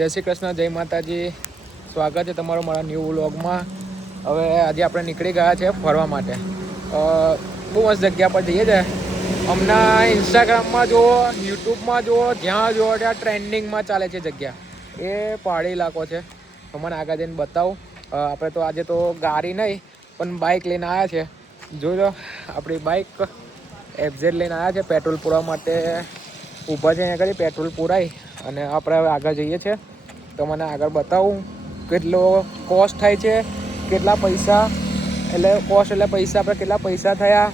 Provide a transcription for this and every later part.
જય શ્રી કૃષ્ણ, જય માતાજી. સ્વાગત છે તમારું મારા ન્યૂ વ્લોગમાં. હવે આજે આપણે નીકળી ગયા છે ફરવા માટે. બહુ મસ્ત જગ્યા પર જઈએ છીએ. હમણાં ઇન્સ્ટાગ્રામમાં જુઓ, યુટ્યુબમાં જુઓ, જ્યાં જુઓ ત્યાં ટ્રેન્ડિંગમાં ચાલે છે જગ્યા. એ પહાડી ઇલાકો છે. મને આગળ જઈને બતાવું. આપણે તો આજે તો ગાડી નહીં પણ બાઇક લઈને આવ્યા છે. જોઈ લો આપણી બાઇક એફઝેડ લઈને આવ્યા છે પેટ્રોલ પૂરવા માટે. ઊભા છે અહીંયા આગળ પેટ્રોલ પુરાય અને આપણે હવે આગળ જઈએ છીએ. તો મને આગળ બતાવું કેટલો કોસ્ટ થાય છે, કેટલા પૈસા, એટલે કોસ્ટ એટલે પૈસા, આપણે કેટલા પૈસા થયા,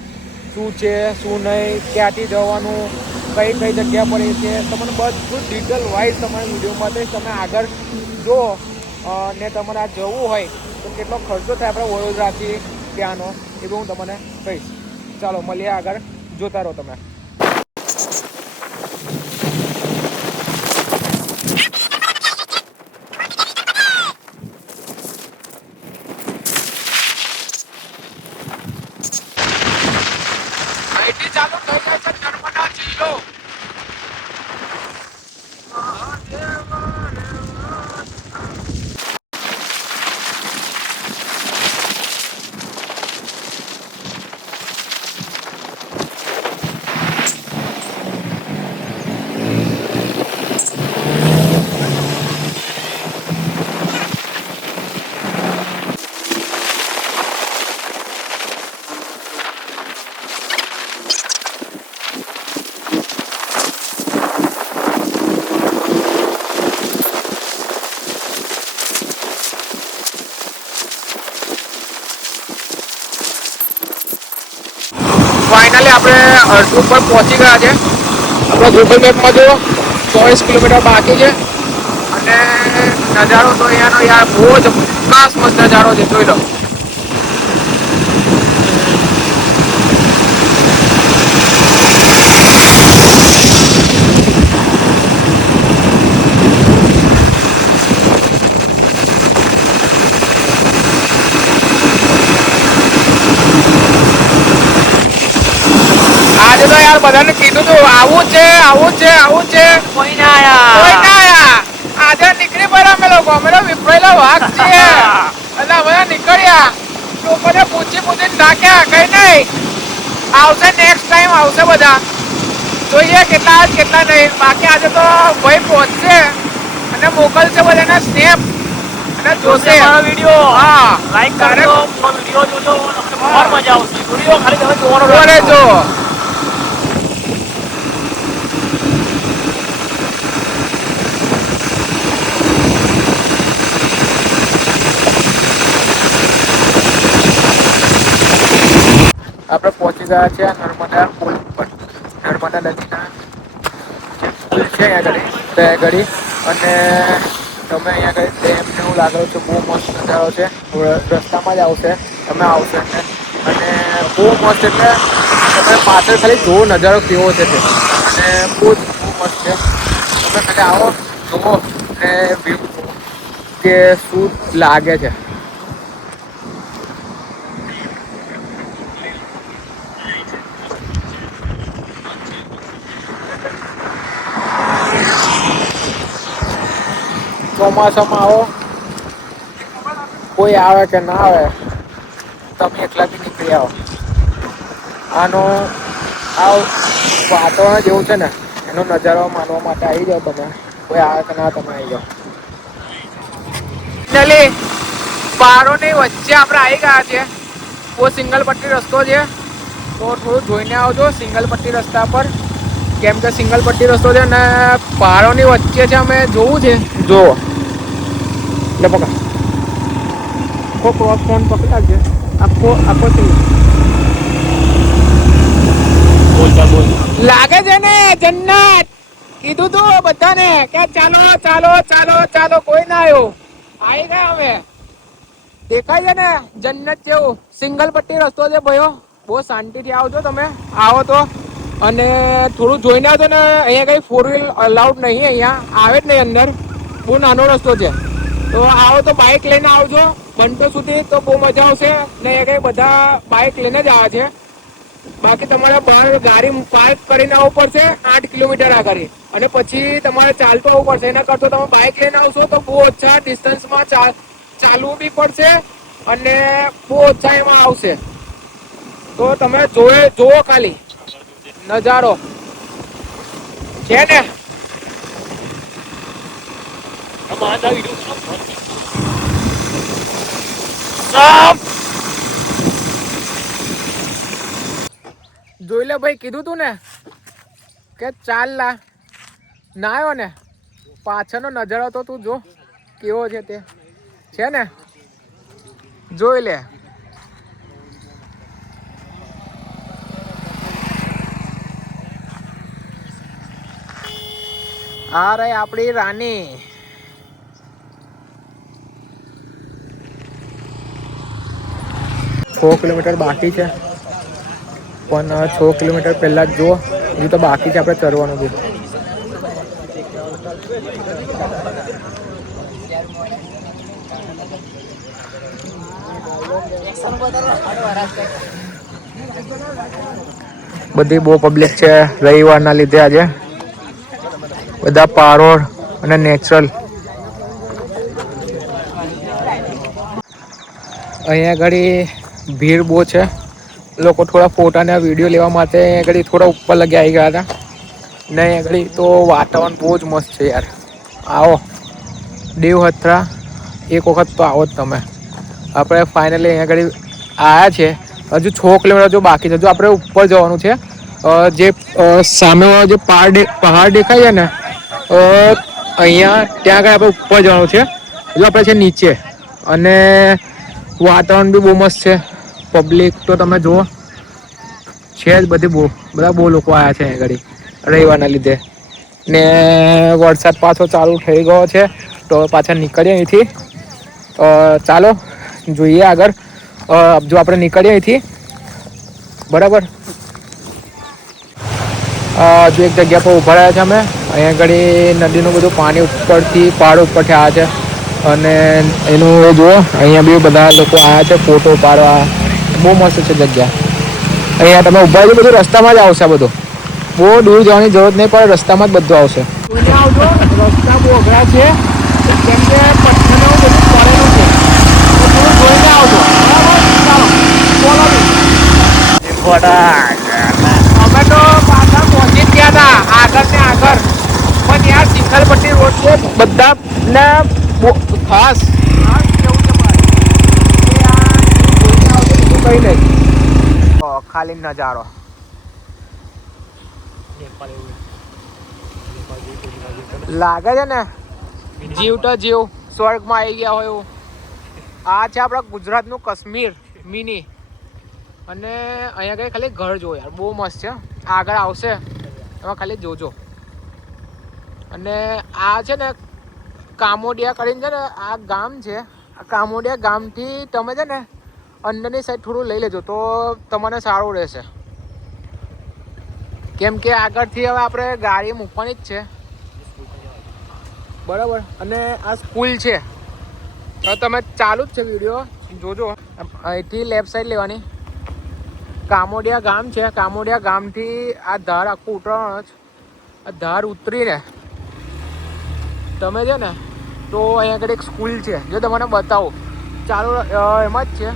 શું છે શું નહીં, ક્યાંથી જવાનું, કઈ કઈ જગ્યા પર એ છે, તમને બધું ડિટેલ વાઇઝ તમારે વિડીયોમાં બતાવીશ. તમે આગળ જુઓ ને તમારે આ જવું હોય તો કેટલો ખર્ચો થાય આપણે વડોદરાથી ત્યાંનો, એ બી હું તમને કહીશ. ચાલો મળીએ આગળ, જોતા રહો તમે. ચાલુ થઈ જાય છે નર્મદા જિલ્લો. ફાઇનલી આપણે અડધું પર પહોંચી ગયા છે. આપણે ગૂગલ મેપમાં જુઓ 24 કિલોમીટર બાકી છે અને નજારો તો અહીંયાનો યાર બહુ જ ખાસ મસ્ત નજારો છે. જોઈ લો. આજે તો યાર બધાને કીધું તું આવું છે, આવું છે, આવું છે, કોઈ ના આયા. આજે નીકળી પડ્યા અમે લોકો વિફરેલા વાઘ છીએ એટલે બધા નીકળ્યા. લોકોને પૂછી નાખ્યા, કઈ નહીં આવશે, નેક્સ્ટ ટાઈમ આવશે બધા. જોઈએ કેટલા જ કેટલા નહીં. બાકી આજે તો ભાઈ પહોંચશે અને મોકલશે બધાને સ્નેપ અને જોશે મારો વિડીયો. હા, લાઈક કરજો, વિડીયો જોજો, બહુ મજા આવશે. વિડીયો ખાલી તમે જોવાનો રહેજો. આપણે પહોંચી ગયા છે નર્મદા પુલ પર. નર્મદા નદીના જે પુલ છે અહીંયા આગળ અને તમે અહીંયા આગળ ડેમને એવું લાગેલું છે. બહુ મસ્ત નજારો છે. રસ્તામાં જ આવશે, તમે આવશે અને બહુ મસ્ત, એટલે તમે પાછળ ખાલી જુઓ નજારો કેવો છે તે, અને બહુ મસ્ત છે. તમે ખાલી આવો, જુઓ ને વ્યૂ જુઓ કે શું લાગે છે. ચોમાસામાં આવો, કોઈ આવે કે ના આવે, તમે એકલા બી નીકળી આવો. આનો આ વાતાવરણ જેવું છે ને, એનો નજારો માનવા માટે આવી જાઓ તમે. કોઈ આવે કે ના, તમે આવી જાઓ. ફાઇનલી પહાડોની વચ્ચે આપણે આવી ગયા છે. બહુ સિંગલ પટ્ટી રસ્તો છે, તો થોડું જોઈને આવજો સિંગલ પટ્ટી રસ્તા પર, કેમ કે સિંગલ પટ્ટી રસ્તો છે ને પહાડોની વચ્ચે છે. અમે જોવું છે, જુઓ એટલે પકડ આખો ક્રોસ ફોન પકડાલ છે, આખો લાગે છે ને જન્નત. કીધું તું બધાને કે ચાલો ચાલો ચાલો ચાલો, કોઈ ના આવ્યો. આવી ગયા અમે. દેખાય છે ને જન્નત જેવું. સિંગલ પટ્ટી રસ્તો છે ભાઈઓ, બહુ શાંતિથી આવજો તમે. આવો તો અને થોડું જોઈને આવજો ને. અહીંયા કઈ 4 વ્હીલ અલાઉડ નહીં, અહીંયા આવે જ નહીં અંદર. બહુ નાનો રસ્તો છે, તો આવો તો બાઇક લઈને આવજો બંટો સુધી, તો બહુ મજા આવશે. ને અહીંયા કઈ બધા બાઇક લઈને જ આવે છે, બાકી તમારે બહાર ગાડી પાર્ક કરીને આવવું પડશે 8 કિલોમીટર આગળ, અને પછી તમારે ચાલતું આવવું પડશે. એના કરતા તમે બાઇક લઈને આવશો તો બહુ ઓછા ડિસ્ટન્સમાં ચાલવું બી પડશે અને બહુ ઓછા એમાં આવશે. તો તમે જોવો ખાલી નજારો છે ને. જોઈ લે ભાઈ, કીધું તું ને કે ચાલ લા ના આવ્યો ને. પાછળનો નજારો તો તું જો કેવો છે તે, છે ને જોઈ લે. આ રહી આપણી રાની. 6 કિલોમીટર બાકી છે, પણ 6 કિલોમીટર પહેલા જ જુઓ હજુ તો બાકી છે આપણે ચરવાનું બી. બધી બહુ પબ્લિક છે રવિવારના લીધે આજે. બધા પારોડ અને નેચરલ. અહીંયા આગળ ભીડ બહુ છે. લોકો થોડા ફોટા અને વિડીયો લેવા માટે અહીંયા આગળ થોડા ઉપર લગી આવી ગયા હતા. ને અહીંયા આગળ તો વાતાવરણ બહુ જ મસ્ત છે યાર. આવો દેવહથરા એક વખત તો આવો જ તમે. આપણે ફાઇનલી અહીંયા આગળ આવ્યા છે. હજુ 6 કિલોમીટર જો બાકી છે. જો આપણે ઉપર જવાનું છે. જે સામે જે પહાડ દેખાય છે ને, અહીંયા ત્યાં આગળ આપણે ઉપર જવાનું છે. જો આપણે છે નીચે, અને વાતાવરણ બી બહુ મસ્ત છે. પબ્લિક તો તમે જુઓ છે જ બધા બહુ લોકો આવ્યા છે અહીં આગળ રવિવારના લીધે. ને વરસાદ પાછો ચાલુ થઈ ગયો છે તો પાછા નીકળીએ અહીંથી. ચાલો જોઈએ આગળ. જો આપણે નીકળીએ અહીંથી બરાબર. જો એક જગ્યા પર ઉભા રહ્યા છે અમે. અહીંયા આગળ નદીનું બધું પાણી ઉપરથી પહાડ ઉપરથી આવે છે, અને એનું જુઓ અહીંયા બી બધા લોકો આવ્યા છે ફોટો પાડવા. બહુ મસ્ત છે જગ્યા. અહીંયા તમે ઉભા છો બધું રસ્તામાં જ આવશે. બધું બહુ દૂર જવાની જરૂરત નહીં પડે, રસ્તામાં જ બધું આવશે. આવજો, રસ્તા બહુ અઘરા છે કેમ કે પથ્થરનું બધું પડેલું છે, તો થોડું જોઈને આવજો બરાબર. ચાલો બોલો. અમે તો પાછા પહોંચી જ ગયા હતા આગળ ને આગળ, પણ યાર સિંગલપટ્ટી રોડ છે બધાને ખાસ કેવું છે ભાઈ. કઈ નહીં, ખાલી નજારો. લાગે છે ને જીવ તો જીવ સ્વર્ગમાં આવી ગયા હોય એવું. આ છે આપણા ગુજરાતનું કાશ્મીર મિની. અને અહીંયા કઈ ખાલી ઘર જો યાર, બહુ મસ્ત છે. આગળ આવશે એમાં ખાલી જોજો. અને આ છે ને કામોડિયા કરીને છે ને આ ગામ છે. આ કામોડિયા ગામથી તમે છે ને અંદરની સાઈડ થોડું લઈ લેજો તો તમને સારું રહેશે. કેમ કે આગળથી હવે આપણે ગાડી મૂકવાની જ છે બરાબર. અને આ સ્કૂલ છે. હવે તમે ચાલુ જ છે વિડીયો જોજો. અહીંથી લેફ્ટ સાઈડ લેવાની. કામોડિયા ગામ છે. કામોડિયા ગામથી આ ધાર આખું ઉતરવાનું જ. આ ધાર ઉતરીને તમે છે ને તો અહીંયા આગળ એક સ્કૂલ છે, જો તમને બતાવું. ચાલો એમાં જ છે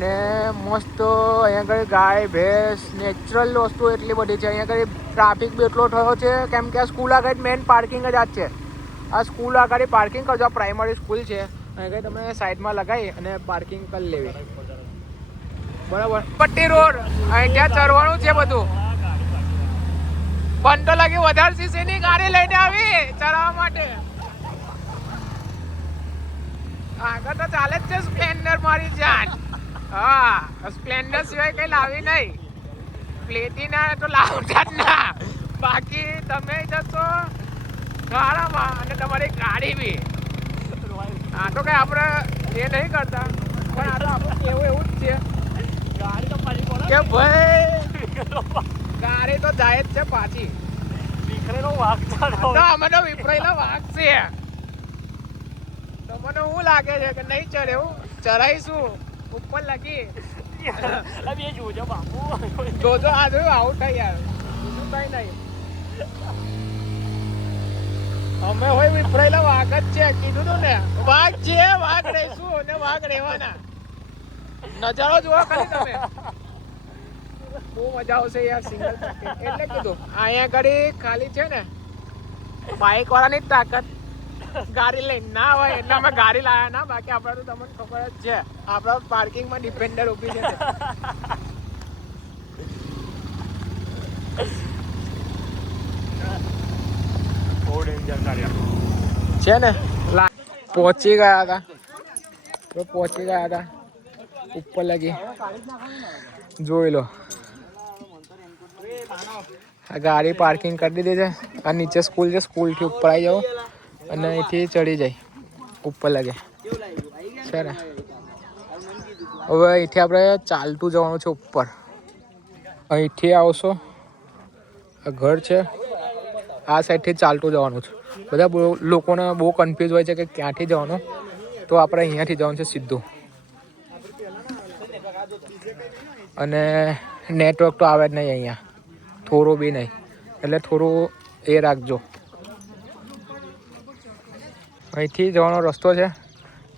ને મસ્ત. અહીંયા આગળ ગાય ભેંસ નેચરલ વસ્તુ એટલી બધી છે. અહીંયા આગળ ટ્રાફિક બી એટલો થયો છે કેમ કે આ સ્કૂલ આગળ મેઇન પાર્કિંગ જ આ જ છે. આ સ્કૂલ આગળ પાર્કિંગ કરજો. આ પ્રાઇમરી સ્કૂલ છે. અહીંયા તમે સાઈડમાં લગાવી અને પાર્કિંગ કરી લેવી બરાબર. પટ્ટી રોડ અહીં ત્યાં ચરવાનું છે બધું. પણ તો લાગી વધારે સીસીની ગાડી લઈને આવી ચરાવવા માટે. આગળ તો ચાલે જ છે સ્પ્લેન્ડર મારી જાન. હા, સ્પ્લેન્ડર સિવાય કઈ લાવી નહીં. પ્લેટિના તો લાવતા જ ના. બાકી તમે જશો ગાડામાં અને તમારી ગાડી બી. આ તો કઈ આપણે એ નહીં કરતા, પણ આ તો આપણું કેવું એવું જ છે કે ભાઈ ગાડી તો જાય જ છે પાછી. અમે તો વિપરેલો વાઘ છે. તમને શું લાગે છે કે નહીં ચડે? એવું ચરાઈશું ઉપર લાગી જોજો આ જોયું આઉટ થાય યાર બીજું કઈ નહીં અમે હોય વિફરાયેલા વાઘ જ છે કીધું તું ને વાઘ છે વાઘ રહીશું ને વાઘ રહેવાના નજારો જોવા ખાલી તમે બહુ મજા આવશે યાર સિંગલ એટલે કીધું અહીંયા ઘડી ખાલી છે ને બાઇક વાળાની જ તાકાત ગાડી લઈને ના હોય એટલે અમે ગાડી લાયા ના બાકી આપણે તો તમને ખબર જ છે આપણા પાર્કિંગમાં ડિપેન્ડર ઊભી છે છે ને પહોંચી ગયા હતા ઉપર લગી જોઈ લો આ ગાડી પાર્કિંગ કરી દીધી છે આ નીચે સ્કૂલ છે સ્કૂલથી ઉપર આવી જાઓ અને અહીંથી ચડી જાય ઉપર લગે છે ને હવે અહીંથી આપણે ચાલતું જવાનું છે ઉપર અહીંથી આવશો આ ઘર છે આ સાઈડથી ચાલતું જવાનું છે બધા લોકોને બહુ કન્ફ્યુઝ હોય છે કે ક્યાંથી જવાનું તો આપણે અહીંયાથી જવાનું છે સીધું અને નેટવર્ક તો આવે જ નહીં અહીંયા થોડું બી નહીં એટલે થોડું એ રાખજો અહીંથી જવાનો રસ્તો છે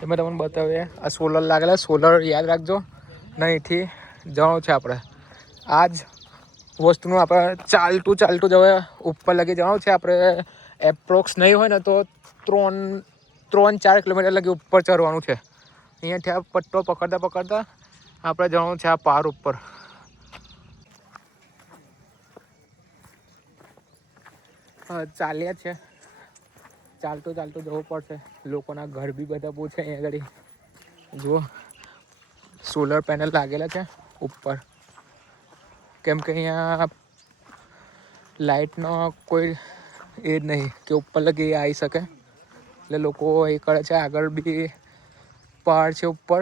એમાં તમને બતાવીએ આ સોલર લાગેલા સોલર યાદ રાખજો ને અહીંથી જવાનું છે આપણે આ જ વસ્તુનું આપણે ચાલતું જવા ઉપર લગી જવાનું છે આપણે એપ્રોક્સ નહીં હોય ને તો 3-4 કિલોમીટર લગી ઉપર ચડવાનું છે અહીંયાથી આ પટ્ટો પકડતા આપણે જવાનું છે આ પાર ઉપર ચાલ્યા છે ચાલતું જવું પડશે લોકોના ઘર બી બધા બહુ છે અહીંયા આગળ જુઓ સોલર પેનલ લાગેલા છે ઉપર કેમ કે અહીંયા લાઇટનો કોઈ એ જ નહીં કે ઉપર લગી આવી શકે એટલે લોકો એ કરે છે આગળ બી પહાડ છે ઉપર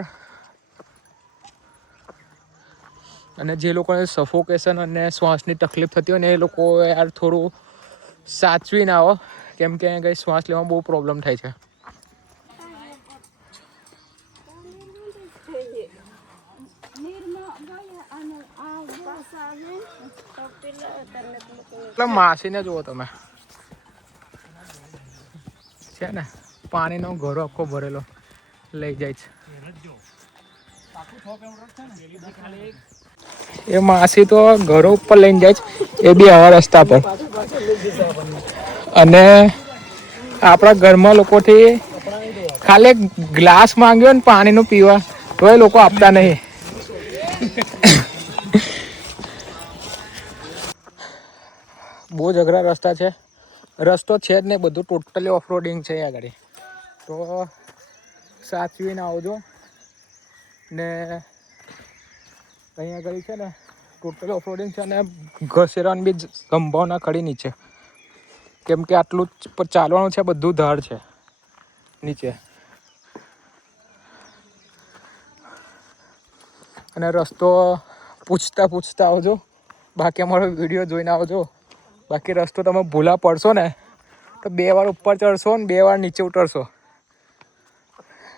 અને જે લોકોને સફોકેશન અને શ્વાસની તકલીફ થતી હોય ને એ લોકો યાર થોડું સાચવીને આવો કેમ કે અહીં કંઈ શ્વાસ લેવામાં બહુ પ્રોબ્લેમ થાય છે એટલે માસીને જુઓ તમે છે ને પાણીનો ઘરો આખો ભરેલો લઈ જાય છે એ માસી તો ઘરો ઉપર લઈને જાય છે એ બી આવા રસ્તા પર અને આપણા ઘરમાં લોકોથી ખાલી ગ્લાસ માંગ્યો ને પાણીનું પીવા તો એ લોકો આપતા નહીં બહુ જ અઘરા રસ્તા છે રસ્તો છે જ નહીં બધું ટોટલી ઓફરોડિંગ છે અહીંયા આગળ તો સાચવીને આવજો ને અહીંયા આગળ છે ને ટોટલી ઓફરોડિંગ છે અને ઘસેરાની બી સંભાવના ખરી નીચે કેમ કે આટલું ચાલવાનું છે બધું ધાડ છે નીચે અને રસ્તો પૂછતા આવજો બાકી અમારો વિડીયો જોઈને આવજો બાકી રસ્તો તમે ભૂલા પડશો ને તો 2 વાર ઉપર ચડશો ને 2 વાર નીચે ઉતરશો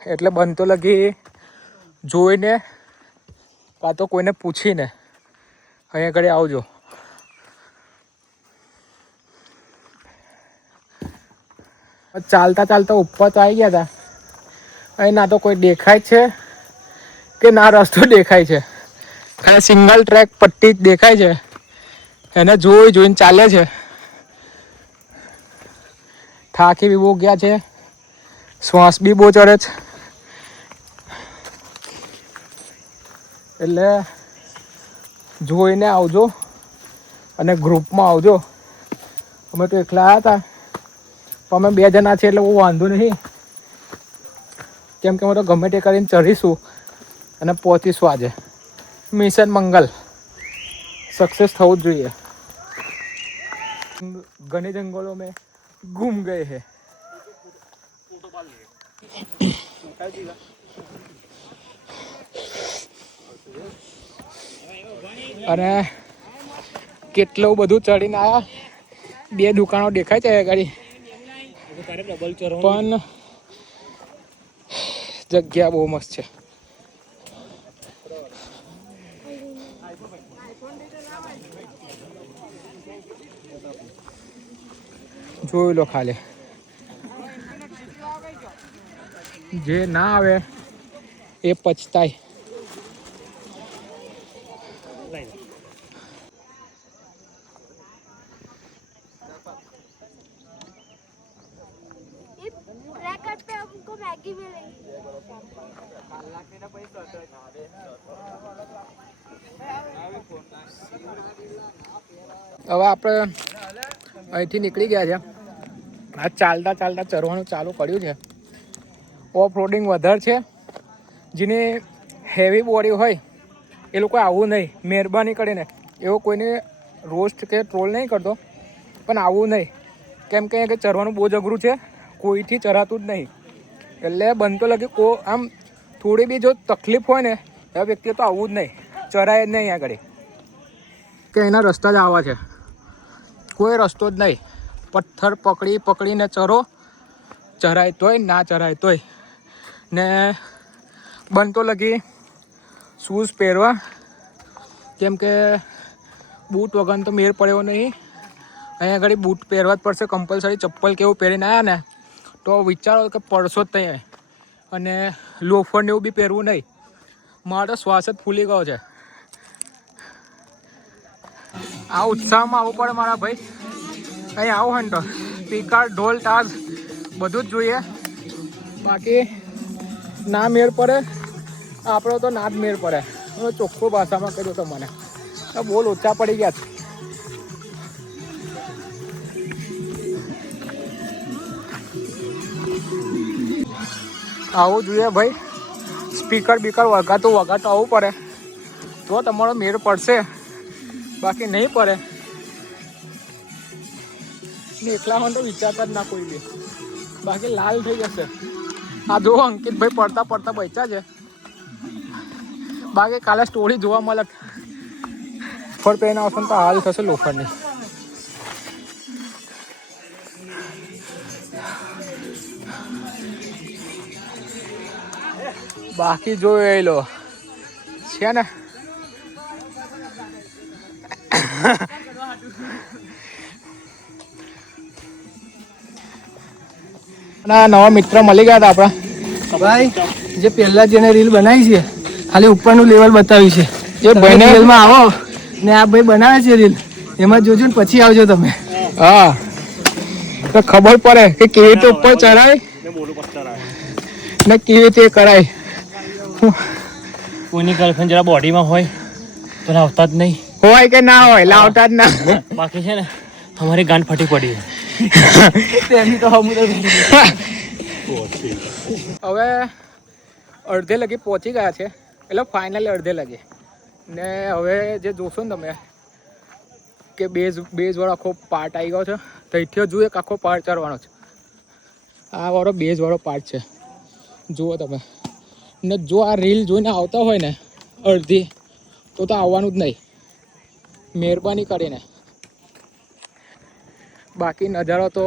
એટલે બનતો લગી જોઈને કાં તો કોઈને પૂછીને અહીંયા ઘરે આવજો ચાલતા ઉપર તો આવી ગયા હતા અહીં ના તો કોઈ દેખાય છે કે ના રસ્તો દેખાય છે ખાલી સિંગલ ટ્રેક પટ્ટી જ દેખાય છે એને જોઈને ચાલે છે થાકી બી બહુ ગયા છે શ્વાસ બી બહુ ચડે છે એટલે જોઈને આવજો અને ગ્રુપમાં આવજો અમે તો એકલા આવ્યા હતા પણ અમે 2 જણા છીએ એટલે બહુ વાંધો નહીં કેમ કે અમે તો ગમે તે કરીને ચડીશું અને પહોંચીશું આજે મિશન મંગલ सक्सेस થવું જ જોઈએ ઘને જંગલો में घूम गए हैं અને કેટલું બધું ચડીને આવ્યા 2 દુકાનો દેખાય છે ગાડી પણ જગ્યા બહુ મસ્ત છે જોઈ લો ખાલી. જે ના આવે એ પછતાય. હવે આપણે અહીંથી નીકળી ગયા છે. આ ચાલતા ચાલતા ચરવાનું ચાલુ કર્યું છે. ઓફ રોડિંગ વધારે છે. જેને હેવી બોડી હોય એ લોકો આવું નહીં. મહેરબાની કરીને એવો કોઈને રોસ્ટ કે ટ્રોલ નહીં કરતો, પણ આવું નહીં. કેમ કે ચરવાનું બહુ જ અઘરું છે. કોઈથી ચરાતું જ નહીં. એટલે બનતો લાગે આમ થોડી બી જો તકલીફ હોય ને એવા વ્યક્તિઓ તો આવું જ નહીં. ચરાય જ નહીં આગળ. કે એના રસ્તા જ આવા છે. કોઈ રસ્તો જ નહીં. પથ્થર પકડીને ચરો. ચરાય તોય ના ચરાય તોય. ને બનતો લગી શૂઝ પહેરવા, કેમ કે બૂટ વગર તો મેળ પડ્યો નહીં. અહીંયા આગળ બૂટ પહેરવા જ પડશે કમ્પલસરી. ચપ્પલ કેવું પહેરીને આવ્યા ને તો વિચારો કે પડશો જ ત્યાં. અને લોફરને એવું બી પહેરવું નહીં. મારો તો શ્વાસ જ ફૂલી ગયો છે. આ ઉત્સાહમાં આવવું પડે મારા ભાઈ. અહીં આવું હોય ને તો સ્પીકર, ઢોલ, તાજ બધું જ જોઈએ. બાકી ના મેળ પડે આપણો તો ના જ મેળ પડે. હું ચોખ્ખું ભાષામાં કહ્યું તો મને બોલ ઓછા પડી ગયા છે. આવું જોઈએ ભાઈ. સ્પીકર બીકર વગાતું આવવું પડે તો તમારો મેળ પડશે. બાકી નહીં પડે ને એકલા હોય તો વિચારતા જ ના કોઈ બી. બાકી લાલ થઈ જશે. આ જો અંકિતભાઈ પડતા બચ્યા છે. બાકી કાલે સ્ટોરી જોવા મળે ફર પહેરીને આવશે તો હાલ થશે લોખંડની. બાકી જોઈ લો છે ને નવા મિત્ર મળી ગયા હતા આપણા ભાઈ. જે પહેલા જેને રીલ બનાવી છે ખાલી ઉપરનું લેવલ બતાવ્યું છે. એ ભાઈને રીલમાં આવો ને આ ભાઈ બનાવે છે રીલ, એમાં જોજો ને પછી આવજો તમે. હા તો ખબર પડે કે કેવી રીતે ઉપર ચડાય ને કેવી રીતે કરાય. કોઈની ગર્લફ્રેન્ડ જરા બોડીમાં હોય તો લાવતા જ નહીં. હોય કે ના હોય લાવતા જ ના. બાકી છે ને અમારી ગાંઠ ફટી પડી. હવે અડધે લગી પહોંચી ગયા છે. એટલે ફાઇનલી અડધે લગી. ને હવે જે જોશો ને તમે કે બેઝ વાળો આખો પાર્ટ આવી ગયો છે. તઈથી હજુ એક આખો પાર્ટ ચડવાનો છે. આ વાળો બેઝ વાળો પાર્ટ છે. જુઓ તમે. ને જો આ રીલ જોઈને આવતા હોય ને અડધી તો આવવાનું જ નહીં મહેરબાની કરીને. બાકી નજારો તો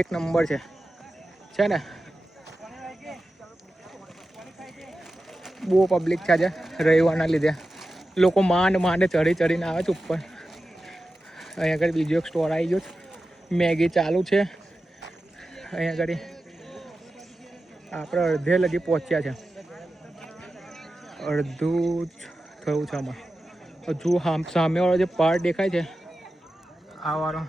એક નંબર છે ને. બહુ પબ્લિક છે આજે રવિવારના લીધે. લોકો માંડ ચડીને આવે છે ઉપર. અહીંયા આગળ બીજો એક સ્ટોર આવી ગયો છે. મેગી ચાલુ છે અહીંયા આગળ. આપણે અડધે લગી પહોંચ્યા છે. અડધું જ થયું છે આમાં. હજુ સામેવાળો જે પાર્ટ દેખાય છે આ વાળો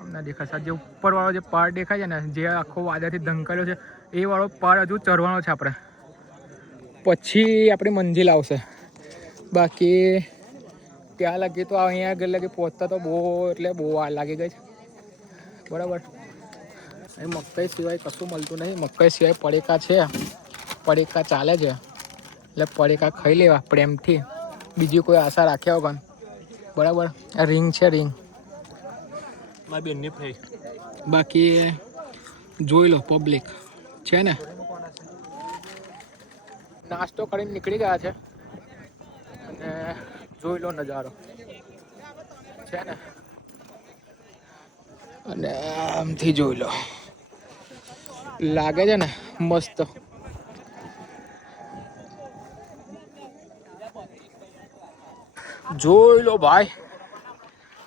અમને દેખાશે. જે ઉપરવાળો જે પાર્ટ દેખાય છે ને જે આખો વાદળથી ઢંકાયેલો છે એ વાળો પાર્ટ હજુ ચડવાનો છે આપણે. પછી આપણી મંજિલ આવશે. બાકી ત્યાં લગી તો અહીંયા આગળ લગી પહોંચતા તો બહુ વાર લાગી ગઈ છે. બરાબર. અહીં મકાઈ સિવાય કશું મળતું નહીં. મકાઈ સિવાય પડીકા છે. પડીકા ચાલે છે એટલે પડીકા ખાઈ લેવા પ્રેમથી. બીજી કોઈ આશા રાખ્યા વગર. બરાબર. આ રિંગ છે રિંગ. બાકી જોઈ લો પબ્લિક છે ને. નાસ્તો કરીને નીકળી ગયા છે અને જોઈ લો નજારો છે ને. અને આમથી જોઈ લો લાગે છે ને મસ્ત. જોઈ લો ભાઈ.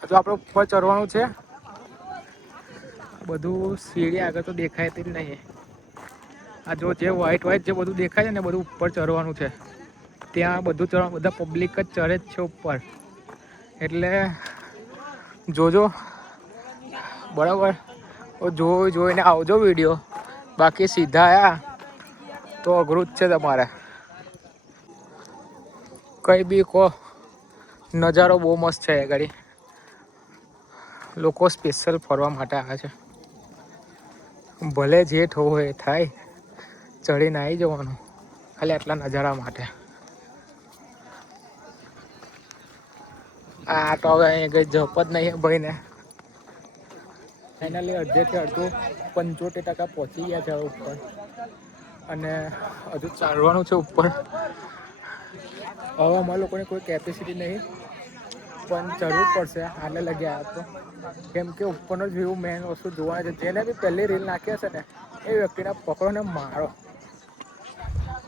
હજુ આપણે ઉપર ચડવાનું છે. બધું સીડી આગળ તો દેખાયતી જ નહીં. આ જો જે વ્હાઈટ જે બધું દેખાય છે ને બધું ઉપર ચડવાનું છે. ત્યાં બધું ચડવા બધા પબ્લિક જ ચડે જ છે ઉપર. એટલે જોજો બરાબર. જોઈને આવજો વિડીયો. બાકી સીધા આયા તો અઘરું જ છે તમારે. કંઈ બી કહો, નજારો બહુ મસ્ત છે એ ગાડી. લોકો સ્પેશિયલ ફરવા માટે આવે છે. ભલે જે થવું હોય એ થાય, ચડીને આવી જવાનું ખાલી આટલા નજારા માટે. આ તો હવે અહીં કંઈ જપ જ નહીં ભાઈને. ફાઇનલી અડધેથી અડધું 75% પહોંચી ગયા છે ઉપર. અને હજુ ચાલવાનું છે ઉપર. હવે અમારા લોકોની કોઈ કેપેસિટી નહીં, પણ ચડવું પડશે. આટલે લગી આવ્યા તો કેમ કે ઉપરનો જ વ્યૂ મેન વસ્તુ જોવા છે. જેને બી પહેલી રીલ નાખી હશે ને એ વ્યક્તિને પકડો ને મારો.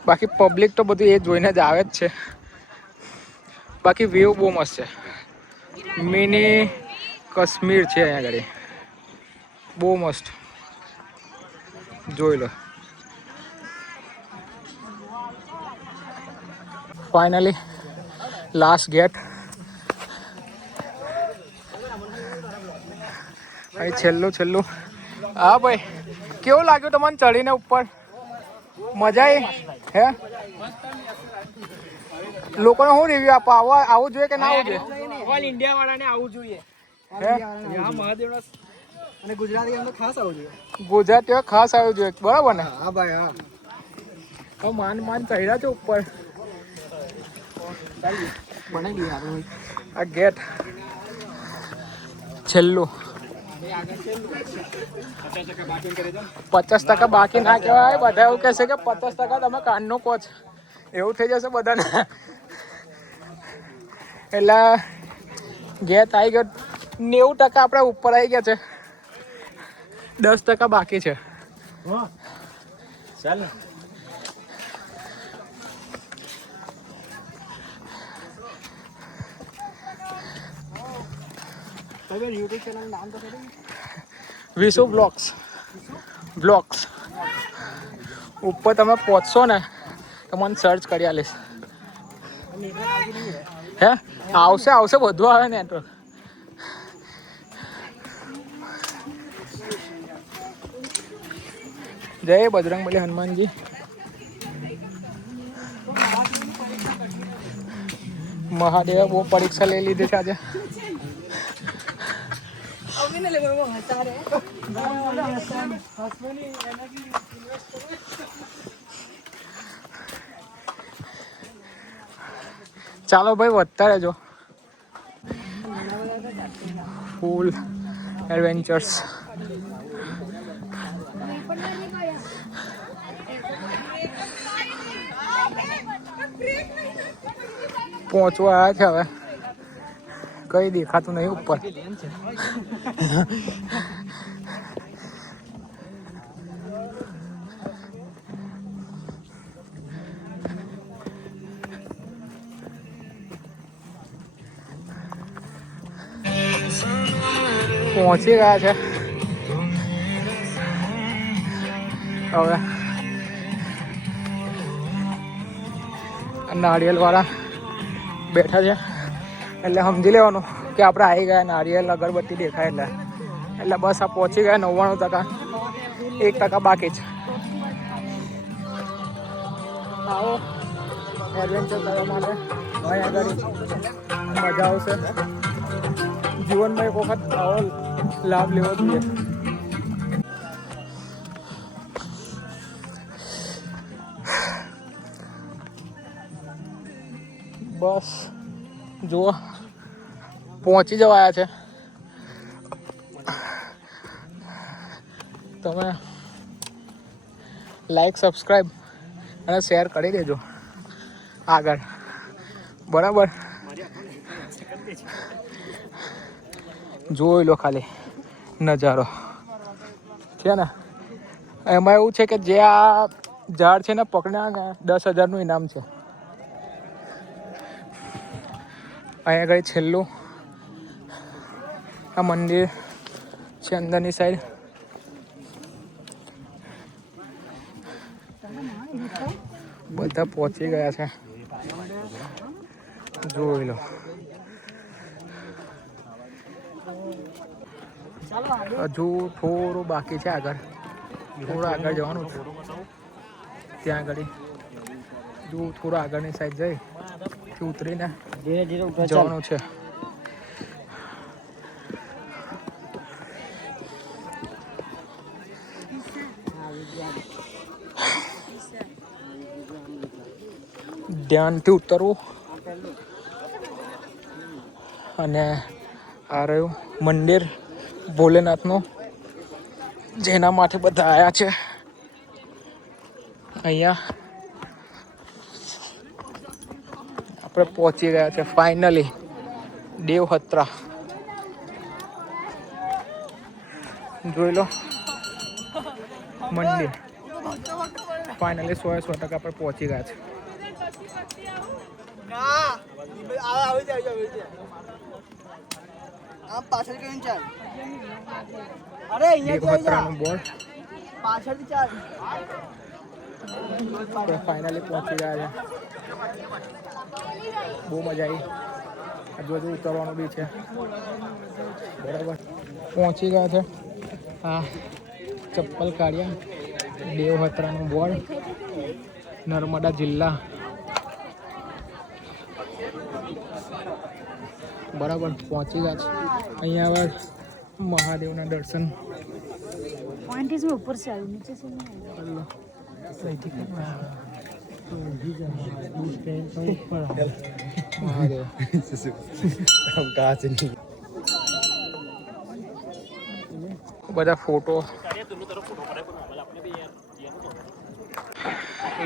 બાકી પબ્લિક તો બધું એ જોઈને જ આવે જ છે. બાકી વ્યૂ બહુ મસ્ત છે. મિની કાશ્મીર છે અહીંયા આગળ. બહુ મસ્ત, જોઈ લો. Finally last gate. અહીં છેલ્લું. હા ભાઈ, કેવું લાગ્યું તમને ચડીને ઉપર? મજા આવી હે? લોકોને શું રિવ્યુ આપો? આવું જોઈએ કે ના આવવું જોઈએ? ઓલ ઇન્ડિયા વાળાને આવવું જોઈએ. મહાદેવના અને ગુજરાતીઓ ખાસ આવવું જોઈએ. ગુજરાતીઓ ખાસ આવવું જોઈએ, બરાબર ને? હા ભાઈ હા. તો માન ચડ્યા છે ઉપર. બનાવી દઈએ આપણે આ ગેટ છેલ્લું. 50% બાકી ના કહેવાય. બધા એવું કહેશે કે 50% તમે કાનનો કહો છો, એવું થઈ જશે બધાને. એટલે ગેટ આવી ગયો. 90% આપણે ઉપર આવી ગયા છે. 10% બાકી છે. ચાલ યુટ્યુબ ચેનલ નામ તો કરી વિશુ બ્લોગ્સ. ઉપર તમે પહોંચશો ને તો મને સર્ચ કરી આલીશ. હે આવશે બધું આવે નેટવર્ક. જય બજરંગબલી હનુમાનજી. મહાદેવે બહુ પરીક્ષા લઈ લીધી છે આજે. ચાલો ભાઈ, વધતા રહેજો. ફૂલ એડવેન્ચર્સ. પહોંચવા આવ્યા છે. હવે કઈ દેખાતું નહીં ઉપર. પહોંચી ગયા છે. હવે નારિયેલ વાળા બેઠા છે એટલે સમજી લેવાનું કે આપણે આવી ગયા. નારિયેલ અગરબત્તી દેખાય એટલે બસ આ પહોંચી ગયા. 99%, 1% બાકી છે. આવો એડવેન્ચર કરવા માટે અહીં આગળ મજા આવશે. જીવનમાં એક વખત આવો લાભ લેવો જોઈએ. બસ જુઓ પહોંચી જવાયા છે. તમે લાઈક, સબસ્ક્રાઈબ અને શેર કરી દેજો આગળ, બરાબર? જોઈ લો ખાલી નજારો છે ને. એમાં એવું છે કે જે આ ઝાડ છે ને પકડ્યા ને 10,000નું ઇનામ છે. અહીંયા આગળ છેલ્લું આ મંદિર છે અંદરની સાઈડ. બધા પહોંચી ગયા છે, જોઈ લો. હજુ થોડું બાકી છે, આગળ થોડું આગળ જવાનું છે. ત્યાં આગળ જો થોડું આગળની સાઈડ જઈ ઉતરીને જવાનું છે. ધ્યાનથી ઉતરવું. અને આ રહ્યું મંદિર ભોલેનાથનું, જેના માટે બધા આવ્યા છે. અહીંયા આપણે પહોંચી ગયા છે ફાઇનલી દેવહત્રા. જોઈ લો મંદિર. ફાઇનલી 100% આપણે પહોંચી ગયા છે. દેવહત્રાનું બોર્ડ. આપણે ફાઇનલી પહોંચી ગયા છે. બહુ મજા આવી. હજુ ઉતરવાનું બી છે. બરાબર પહોંચી ગયા છે. હા, ચપ્પલ કાઢ્યા. દેવહત્રાનું બોર્ડ, નર્મદા જિલ્લા. બરાબર પહોંચી ગયા છે. અહીંયા હવે મહાદેવના દર્શન. पॉइंट इसमें ऊपर से आए नीचे से नहीं બધા ફોટો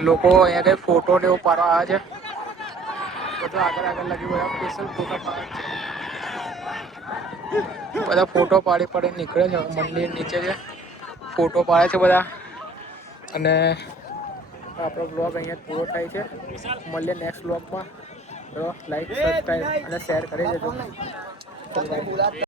લોકો અહીંયા કઈ ફોટો ને એવું પાડવા આવ્યા છે. બધું આગળ લાગી બધા સ્પેશિયલ ફોટો પાડે છે. બધા ફોટો પાડી નીકળે છે. મંદિર નીચે છે, ફોટો પાડે છે બધા. અને આપણો બ્લોગ અહીંયા પૂરો થાય છે. મળીએ નેક્સ્ટ બ્લોગમાં. લાઈક, સબસ્ક્રાઈબ અને શેર કરી દેજો.